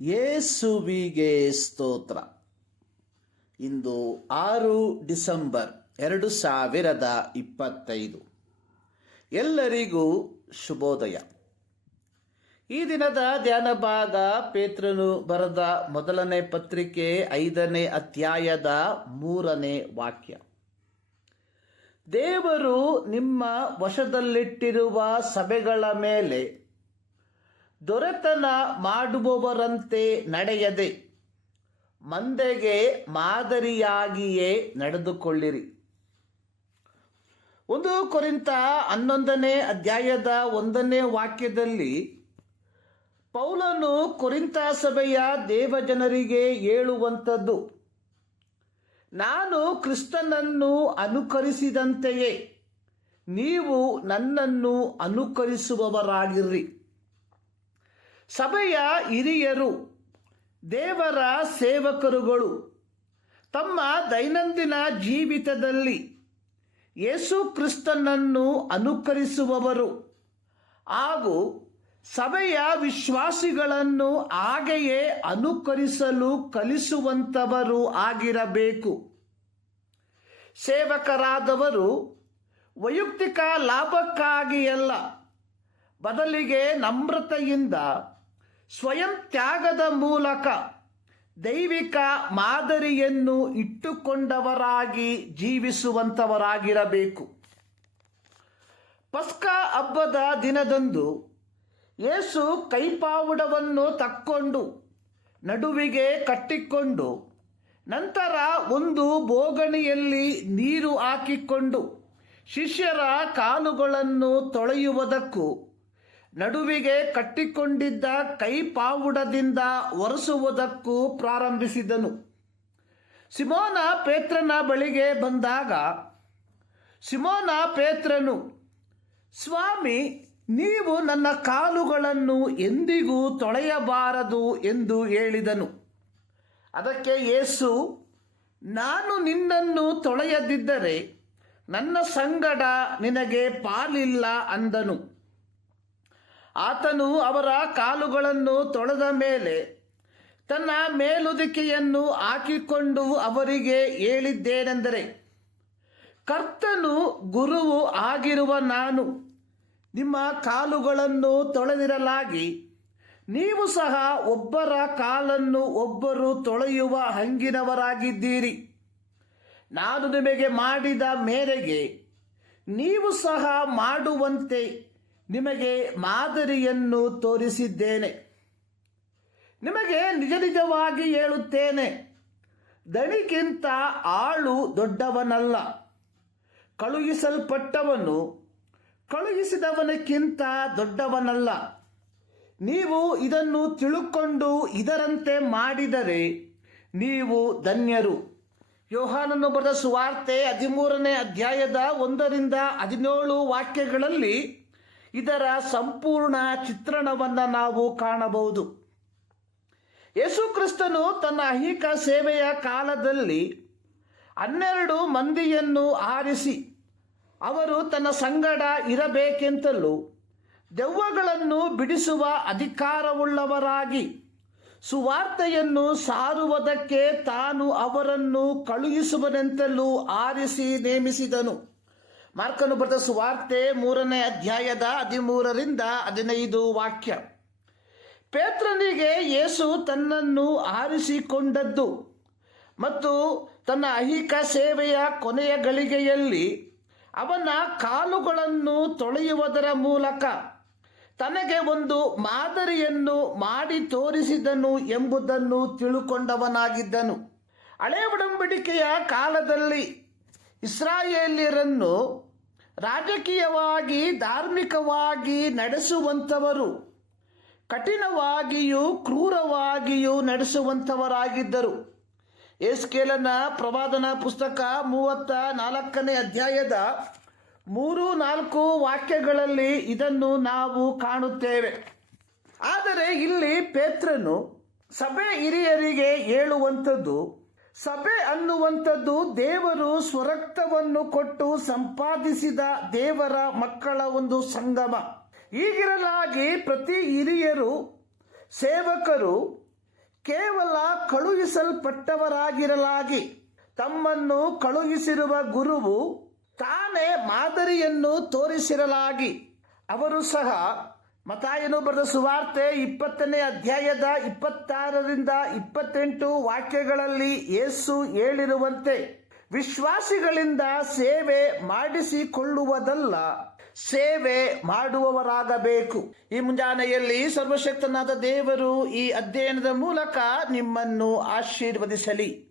ಯೇಸುವಿಗೆ ಸ್ತೋತ್ರ. ಇಂದು ಆರು ಡಿಸೆಂಬರ್ ಎರಡು ಸಾವಿರದ ಇಪ್ಪತ್ತೈದು. ಎಲ್ಲರಿಗೂ ಶುಭೋದಯ. ಈ ದಿನದ ಧ್ಯಾನ ಭಾಗ ಪೇತ್ರನು ಬರೆದ ಮೊದಲನೇ ಪತ್ರಿಕೆ ಐದನೇ ಅಧ್ಯಾಯದ ಮೂರನೇ ವಾಕ್ಯ. ದೇವರು ನಿಮ್ಮ ವಶದಲ್ಲಿಟ್ಟಿರುವ ಸಭೆಗಳ ಮೇಲೆ ದೊರೆತನ ಮಾಡುವವರಂತೆ ನಡೆಯದೆ, ಮಂದೆಗೆ ಮಾದರಿಯಾಗಿಯೇ ನಡೆದುಕೊಳ್ಳಿರಿ. ಒಂದು ಕೊರಿಂತ ಹನ್ನೊಂದನೇ ಅಧ್ಯಾಯದ ಒಂದನೇ ವಾಕ್ಯದಲ್ಲಿ ಪೌಲನು ಕೊರಿಂತ ಸಭೆಯ ದೇವಜನರಿಗೆ ಹೇಳುವಂಥದ್ದು, ನಾನು ಕ್ರಿಸ್ತನನ್ನು ಅನುಕರಿಸಿದಂತೆಯೇ ನೀವು ನನ್ನನ್ನು ಅನುಕರಿಸುವವರಾಗಿರ್ರಿ ಸಭೆಯ ಹಿರಿಯರು, ದೇವರ ಸೇವಕರುಗಳು ತಮ್ಮ ದೈನಂದಿನ ಜೀವಿತದಲ್ಲಿ ಯೇಸು ಕ್ರಿಸ್ತನನ್ನು ಅನುಕರಿಸುವವರು ಹಾಗೂ ಸಭೆಯ ವಿಶ್ವಾಸಿಗಳನ್ನು ಹಾಗೆಯೇ ಅನುಕರಿಸಲು ಕಲಿಸುವಂಥವರು ಆಗಿರಬೇಕು. ಸೇವಕರಾದವರು ವೈಯಕ್ತಿಕ ಲಾಭಕ್ಕಾಗಿ ಅಲ್ಲ ಬದಲಿಗೆ ನಮ್ರತೆಯಿಂದ ಸ್ವಯಂ ತ್ಯಾಗದ ಮೂಲಕ ದೈವಿಕ ಮಾದರಿಯನ್ನು ಇಟ್ಟುಕೊಂಡವರಾಗಿ ಜೀವಿಸುವಂಥವರಾಗಿರಬೇಕು ಪಸ್ಕ ಹಬ್ಬದ ದಿನದಂದು ಯೇಸು ಕೈಪಾವುಡವನ್ನು ತಕ್ಕೊಂಡು ನಡುವಿಗೆ ಕಟ್ಟಿಕೊಂಡು ನಂತರ ಒಂದು ಬೋಗಣಿಯಲ್ಲಿ ನೀರು ಹಾಕಿಕೊಂಡು ಶಿಷ್ಯರ ಕಾಲುಗಳನ್ನು ತೊಳೆಯುವುದಕ್ಕೂ ನಡುವಿಗೆ ಕಟ್ಟಿಕೊಂಡಿದ್ದ ಕೈಪಾವುಡದಿಂದ ಒರೆಸುವುದಕ್ಕೂ ಪ್ರಾರಂಭಿಸಿದನು. ಸಿಮೋನ ಪೇತ್ರನ ಬಳಿಗೆ ಬಂದಾಗ, ಸಿಮೋನ ಪೇತ್ರನು, ಸ್ವಾಮಿ, ನೀವು ನನ್ನ ಕಾಲುಗಳನ್ನು ಎಂದಿಗೂ ತೊಳೆಯಬಾರದು ಎಂದು ಹೇಳಿದನು. ಅದಕ್ಕೆ ಯೇಸು, ನಾನು ನಿನ್ನನ್ನು ತೊಳೆಯದಿದ್ದರೆ ನನ್ನ ಸಂಗಡ ನಿನಗೆ ಪಾಲಿಲ್ಲ ಅಂದನು. ಆತನು ಅವರ ಕಾಲುಗಳನ್ನು ತೊಳೆದ ಮೇಲೆ ತನ್ನ ಮೇಲುದಿಕೆಯನ್ನು ಹಾಕಿಕೊಂಡು ಅವರಿಗೆ ಹೇಳಿದ್ದೇನೆಂದರೆ, ಕರ್ತನು ಗುರುವು ಆಗಿರುವ ನಾನು ನಿಮ್ಮ ಕಾಲುಗಳನ್ನು ತೊಳೆದಿರಲಾಗಿ, ನೀವು ಸಹ ಒಬ್ಬರ ಕಾಲನ್ನು ಒಬ್ಬರು ತೊಳೆಯುವ ಹಂಗಿನವರಾಗಿದ್ದೀರಿ. ನಾನು ನಿಮಗೆ ಮಾಡಿದ ಮೇರೆಗೆ ನೀವು ಸಹ ಮಾಡುವಂತೆ ನಿಮಗೆ ಮಾದರಿಯನ್ನು ತೋರಿಸಿದ್ದೇನೆ. ನಿಮಗೆ ನಿಜ ನಿಜವಾಗಿ ಹೇಳುತ್ತೇನೆ. ದಣಿಗಿಂತ ಆಳು ದೊಡ್ಡವನಲ್ಲ. ಕಳುಹಿಸಲ್ಪಟ್ಟವನು ಕಳುಹಿಸಿದವನಕ್ಕಿಂತ ದೊಡ್ಡವನಲ್ಲ. ನೀವು ಇದನ್ನು ತಿಳುಕೊಂಡು ಇದರಂತೆ ಮಾಡಿದರೆ ನೀವು ಧನ್ಯರು. ಯೋಹಾನನ್ನು ಬರೆದ ಸುವಾರ್ತೆ ಹದಿಮೂರನೇ ಅಧ್ಯಾಯದ ಒಂದರಿಂದ ಹದಿನೇಳು ವಾಕ್ಯಗಳಲ್ಲಿ ಇದರ ಸಂಪೂರ್ಣ ಚಿತ್ರಣವನ್ನು ನಾವು ಕಾಣಬಹುದು. ಯೇಸು ಕ್ರಿಸ್ತನು ತನ್ನ ಅಹಿಕ ಸೇವೆಯ ಕಾಲದಲ್ಲಿ ಹನ್ನೆರಡು ಮಂದಿಯನ್ನು ಆರಿಸಿ ಅವರು ತನ್ನ ಸಂಗಡ ಇರಬೇಕೆಂತಲೂ ದೆವ್ವಗಳನ್ನು ಬಿಡಿಸುವ ಅಧಿಕಾರವುಳ್ಳವರಾಗಿ ಸುವಾರ್ತೆಯನ್ನು ಸಾರುವುದಕ್ಕೆ ತಾನು ಅವರನ್ನು ಕಳುಹಿಸುವನೆಂತಲೂ ಆರಿಸಿ ನೇಮಿಸಿದನು. ಮಾರ್ಕನು ಬರೆದ ಸುವಾರ್ತೆ ಮೂರನೇ ಅಧ್ಯಾಯದ ಹದಿಮೂರರಿಂದ ಹದಿನೈದು ವಾಕ್ಯ. ಪೇತ್ರನಿಗೆ ಯೇಸು ತನ್ನನ್ನು ಆರಿಸಿಕೊಂಡದ್ದು ಮತ್ತು ತನ್ನ ಅಹಿಕ ಸೇವೆಯ ಕೊನೆಯ ಗಳಿಗೆಯಲ್ಲಿ ಅವನ ಕಾಲುಗಳನ್ನು ತೊಳೆಯುವುದರ ಮೂಲಕ ತನಗೆ ಒಂದು ಮಾದರಿಯನ್ನು ಮಾಡಿ ತೋರಿಸಿದನು ಎಂಬುದನ್ನು ತಿಳುಕೊಂಡವನಾಗಿದ್ದನು. ಹಳೆ ಒಡಂಬಡಿಕೆಯ ಕಾಲದಲ್ಲಿ ಇಸ್ರಾಯೇಲ್ಯರನ್ನು ರಾಜಕೀಯವಾಗಿ, ಧಾರ್ಮಿಕವಾಗಿ ನಡೆಸುವಂಥವರು, ಕಠಿಣವಾಗಿಯೂ ಕ್ರೂರವಾಗಿಯೂ ನಡೆಸುವಂಥವರಾಗಿದ್ದರು. ಏಸ್ಕೇಲನ ಪ್ರವಾದನ ಪುಸ್ತಕ ಮೂವತ್ತ ನಾಲ್ಕನೇ ಅಧ್ಯಾಯದ ಮೂರು ನಾಲ್ಕು ವಾಕ್ಯಗಳಲ್ಲಿ ಇದನ್ನು ನಾವು ಕಾಣುತ್ತೇವೆ. ಆದರೆ ಇಲ್ಲಿ ಪೇತ್ರನು ಸಭೆ ಹಿರಿಯರಿಗೆ ಹೇಳುವಂಥದ್ದು ಸಭೆ ಅನ್ನುವಂಥದ್ದು ದೇವರು ಸ್ವರಕ್ತವನ್ನು ಕೊಟ್ಟು ಸಂಪಾದಿಸಿದ ದೇವರ ಮಕ್ಕಳ ಒಂದು ಸಂಗಮ. ಈಗಿರಲಾಗಿ ಪ್ರತಿ ಹಿರಿಯರು, ಸೇವಕರು ಕೇವಲ ಕಳುಹಿಸಲ್ಪಟ್ಟವರಾಗಿರಲಾಗಿ, ತಮ್ಮನ್ನು ಕಳುಹಿಸಿರುವ ಗುರುವು ತಾನೇ ಮಾದರಿಯನ್ನು ತೋರಿಸಿರಲಾಗಿ, ಅವರು ಸಹ ಮತಾಯನು ಬರೆದ ಸುವಾರ್ತೆ ಇಪ್ಪತ್ತನೇ ಅಧ್ಯಾಯದ ಇಪ್ಪತ್ತಾರರಿಂದ ಇಪ್ಪತ್ತೆಂಟು ವಾಕ್ಯಗಳಲ್ಲಿ ಯೇಸು ಹೇಳಿರುವಂತೆ, ವಿಶ್ವಾಸಿಗಳಿಂದ ಸೇವೆ ಮಾಡಿಸಿಕೊಳ್ಳುವುದಲ್ಲ, ಸೇವೆ ಮಾಡುವವರಾಗಬೇಕು. ಈ ಮುಂಜಾನೆಯಲ್ಲಿ ಸರ್ವಶಕ್ತನಾದ ದೇವರು ಈ ಅಧ್ಯಯನದ ಮೂಲಕ ನಿಮ್ಮನ್ನು ಆಶೀರ್ವದಿಸಲಿ.